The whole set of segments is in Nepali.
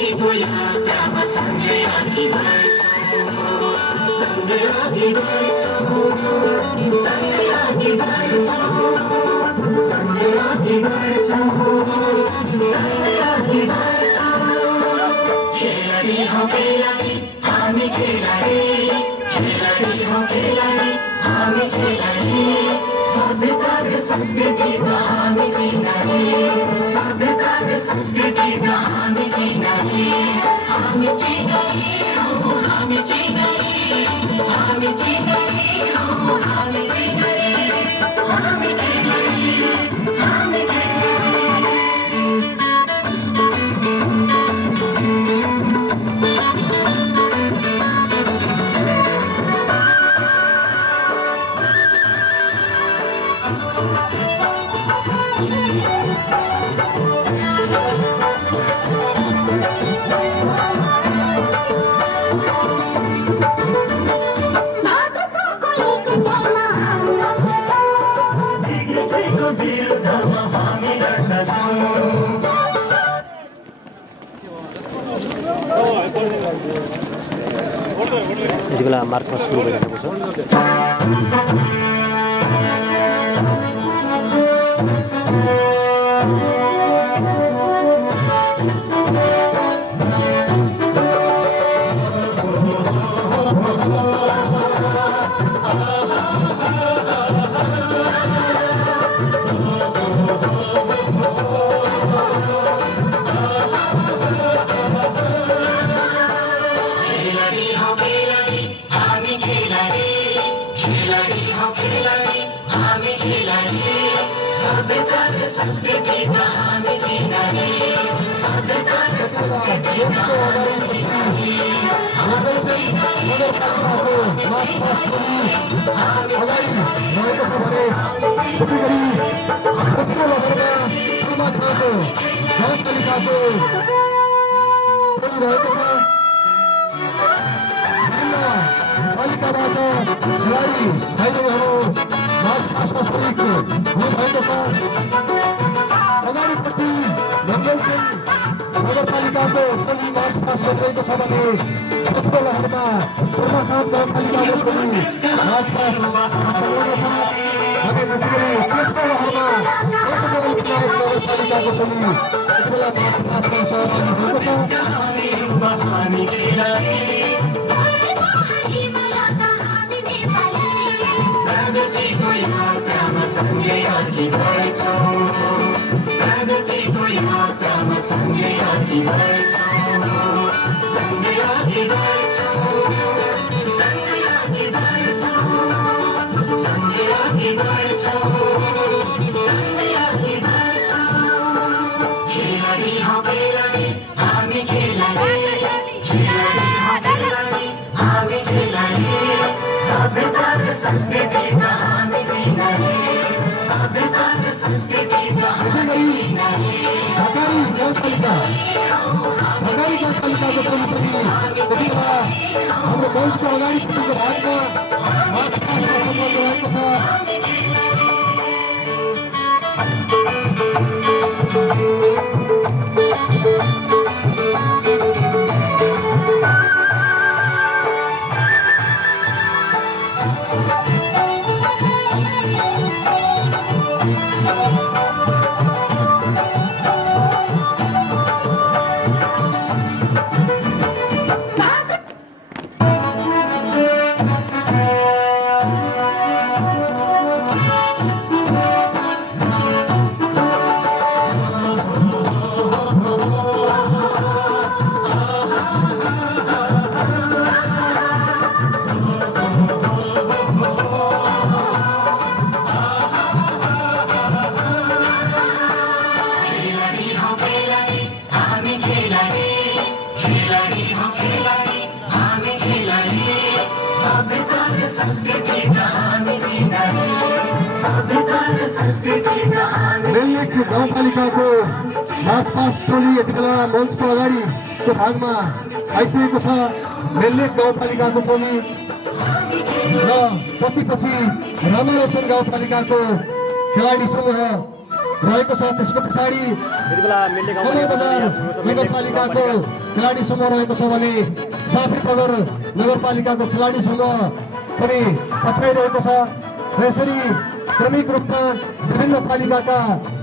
प्रगतिको यात्रामा सँगै अघि बढ्छौँ, सँगै अघि बढ्छौँ, सँगै अघि बढ्छौँ, सँगै अघि बढ्छौँ, सँगै अघि बढ्छौँ। खेलाडी हौ खेलाडी हामी खेलाडी, खेलाडी हौ खेलाडी हामी खेलाडी, सभ्यता र संस्कृतिमा हामी चिनारी, सभ्यता र संस्कृतिमा हामी चिनारी, हामी चिनारी हौ, हामी चिनारी, हामी चिनारी हौ, हामी चिनारी, हामी खेलाडी, हामी खेलाडी। यति बेला मार्चमा सुरु भइरहेको छ। संस्कृतिमा हामी चिनारी, सभ्यता र संस्कृतिमा हामी चिनारी, हामी चिनारी, हामी अगाडिपट्टि मङ्गलसिंह नगरपालिकाको टोली मार्च पास गरिरहेको छ भने पछिल्लो लहरमा पूर्वखात नगरपालिकाको टोली मार्च पास सम्पन्न छ। अघि त्यसरी तेस्रो लहरमा एकदेवल विनायक नगरपालिकाको टोली यति बेला मार्च पासमा सहभागी भएको छ। प्रगतिको यात्रामा सँगै अघि बढ्छौँ, प्रगतिको यात्रामा सँगै अघि बढ्छौँ, सँगै अघि बढ्छौँ, सँगै अघि बढ्छौँ, सँगै अघि बढ्छौँ, सँगै अघि बढ्छौँ। खेलाडी हौ खेलाडी हामी खेलाडी, खेलाडी हौ खेलाडी हामी खेलाडी, सभ्यता र संस्कृतिमा हामी चिनारी, सभ्यता र संस्कृतिमा हामी चिनारी। ढाकाई गाउँपालिकाको टोली पनि यति बेला हाम्रो मञ्चको अगाडिपट्टिको भागमा मार्च पासमा सम्पन्न भएको छ। बेललेक गाउँपालिकाको मार्च पास टोली यति बेला मञ्चको अगाडिको भागमा आइसकेको छ। बेललेक गाउँपालिकाको टोली र पछि रामारोशन गाउँपालिकाको खेलाडी समूह रहेको छ। त्यसको पछाडि यति बेला मेल्ली कमल बजार नगरपालिकाको खेलाडी समूह रहेको छ भने साफीपगर नगरपालिकाको खेलाडी समूह पनि पछाडि रहेको छ। र यसरी क्रमिक रूपमा विभिन्न पालिकाका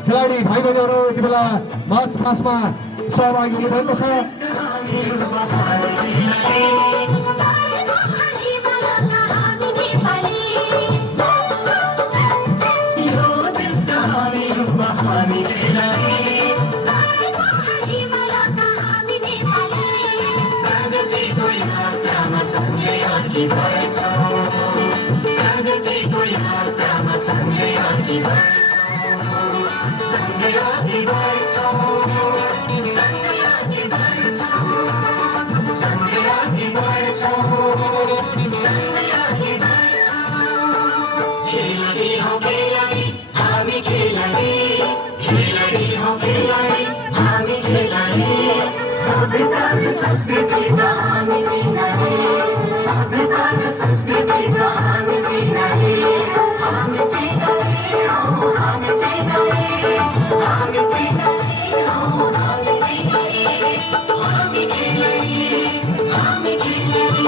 खेलाडी भाइ बहिनीहरू यति बेला मार्च पासमा सहभागी हुनुभएको छ। प्रगतिको यात्रामा सँगै अघि बढ्छौँ, प्रगतिको यात्रामा सँगै अघि बढ्छौँ, सँगै अघि बढ्छौँ, सँगै अघि बढ्छौँ, सँगै अघि बढ्छौँ, सँगै अघि बढ्छौँ। खेलाडी हौ खेलाडी हामी खेलाडी, खेलाडी हौ खेलाडी हामी खेलाडी। सभ्यता र संस्कृतिका हामी चिनारी, सभ्यता र संस्कृतिका हामी चिनारी, हामी चिनारी हौ हामी चिनारी, हामी चिनारी हौ हामी चिनारी, हामी खेलाडी हामी खेलाडी।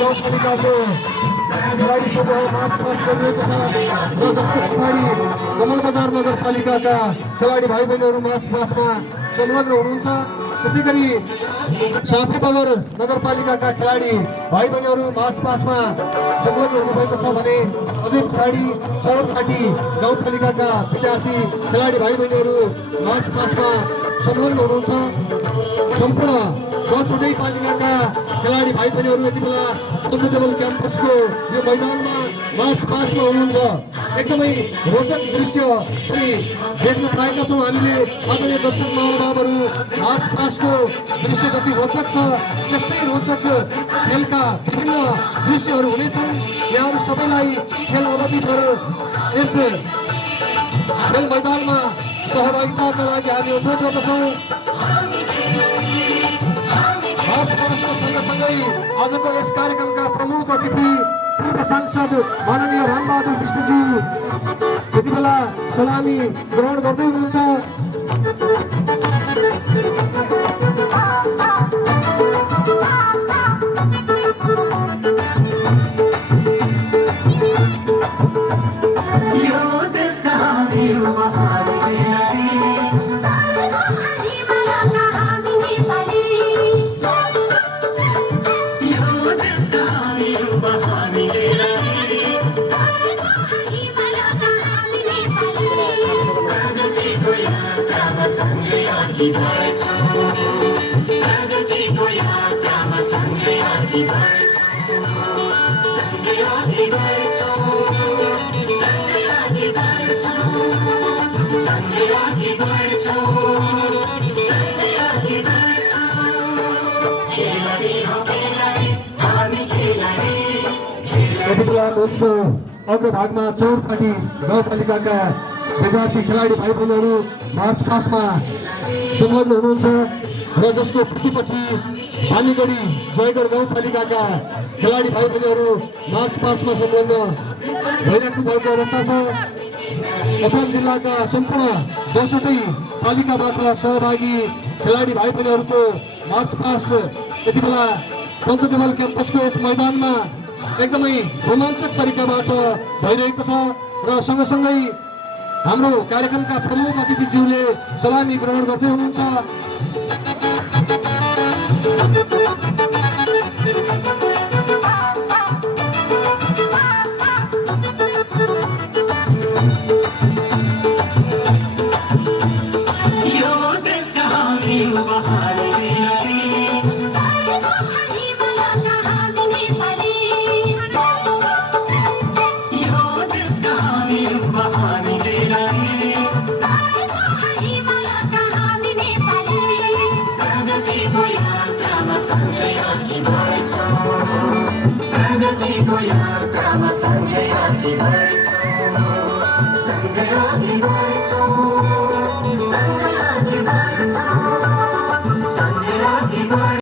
गाउँपालिकाको खेलाडी समूह मार्च पास गरिएको छ। र जसको पछाडि कमल बजार नगरपालिकाका खेलाडी भाइ बहिनीहरू मार्च पासमा संलग्न हुनुहुन्छ। त्यसै गरी साफीपगर नगरपालिकाका खेलाडी भाइ बहिनीहरू मार्च पासमा संलग्न हुनुभएको छ भने अझै पछाडि चौरघाटी गाउँपालिकाका विद्यार्थी खेलाडी भाइ बहिनीहरू मार्च पासमा संलग्न हुनुहुन्छ। सम्पूर्ण 10वटै पालिकाका खेलाडी भाइ बहिनीहरू यति बेला पञ्चदेवल क्याम्पसको यो मैदानमा मार्च पासमा हुनुहुन्छ। एकदमै रोचक दृश्य पनि देख्न पाएका छौँ हामीले। आदरणीय दर्शक महानुभावहरू, मार्च पासको दृश्य जति रोचक छ त्यस्तै रोचक खेलका विभिन्न दृश्यहरू हुनेछन्। यहाँहरू सबैलाई खेल अवधिभर यस खेल मैदानमा सहभागिताका लागि हामी अनुरोध गर्दछौँ। मार्च पासको सँगसँगै आजको यस कार्यक्रमका प्रमुख अतिथि पूर्व सांसद माननीय रामबहादुर विष्टज्यू यति बेला सलामी ग्रहण गर्दै हुनुहुन्छ। प्रगतिको यात्रामा सँगै अघि बढ्छौँ, सँगै अघि बढ्छौँ, सँगै अघि बढ्छौँ, सँगै अघि बढ्छौँ, सँगै अघि बढ्छौँ। खेलाडी हौ खेलाडी हामी खेलाडी। यति बेला मञ्चको अग्रभागमा चौरपाटी गाउँपालिकाका विद्यार्थी खेलाडी भाइ बहिनीहरू मार्च पासमा संलग्न हुनुहुन्छ। र जसको पछि पानीगढी जयगढ गाउँपालिकाका खेलाडी भाइ बहिनीहरू मार्च पासमा संलग्न भइरहेको भएको अवस्था छ। अछाम जिल्लाका सम्पूर्ण 10वटै पालिकाबाट सहभागी खेलाडी भाइ बहिनीहरूको मार्च पास यति बेला पञ्चदेवल क्याम्पसको यस मैदानमा एकदमै रोमाञ्चक तरिकाबाट भइरहेको छ। र सँगसँगै हाम्रो कार्यक्रमका प्रमुख अतिथिज्यूले सलामी ग्रहण गर्दै हुनुहुन्छ। यो देशका हामी युवाहरूले यो देशका हामी युवाहरूले प्रगतिको यात्रामा सँगै अघि बढ्छौँ, प्रगतिको यात्रामा सँगै अघि बढ्छौँ, सँगै अघि बढ्छौँ।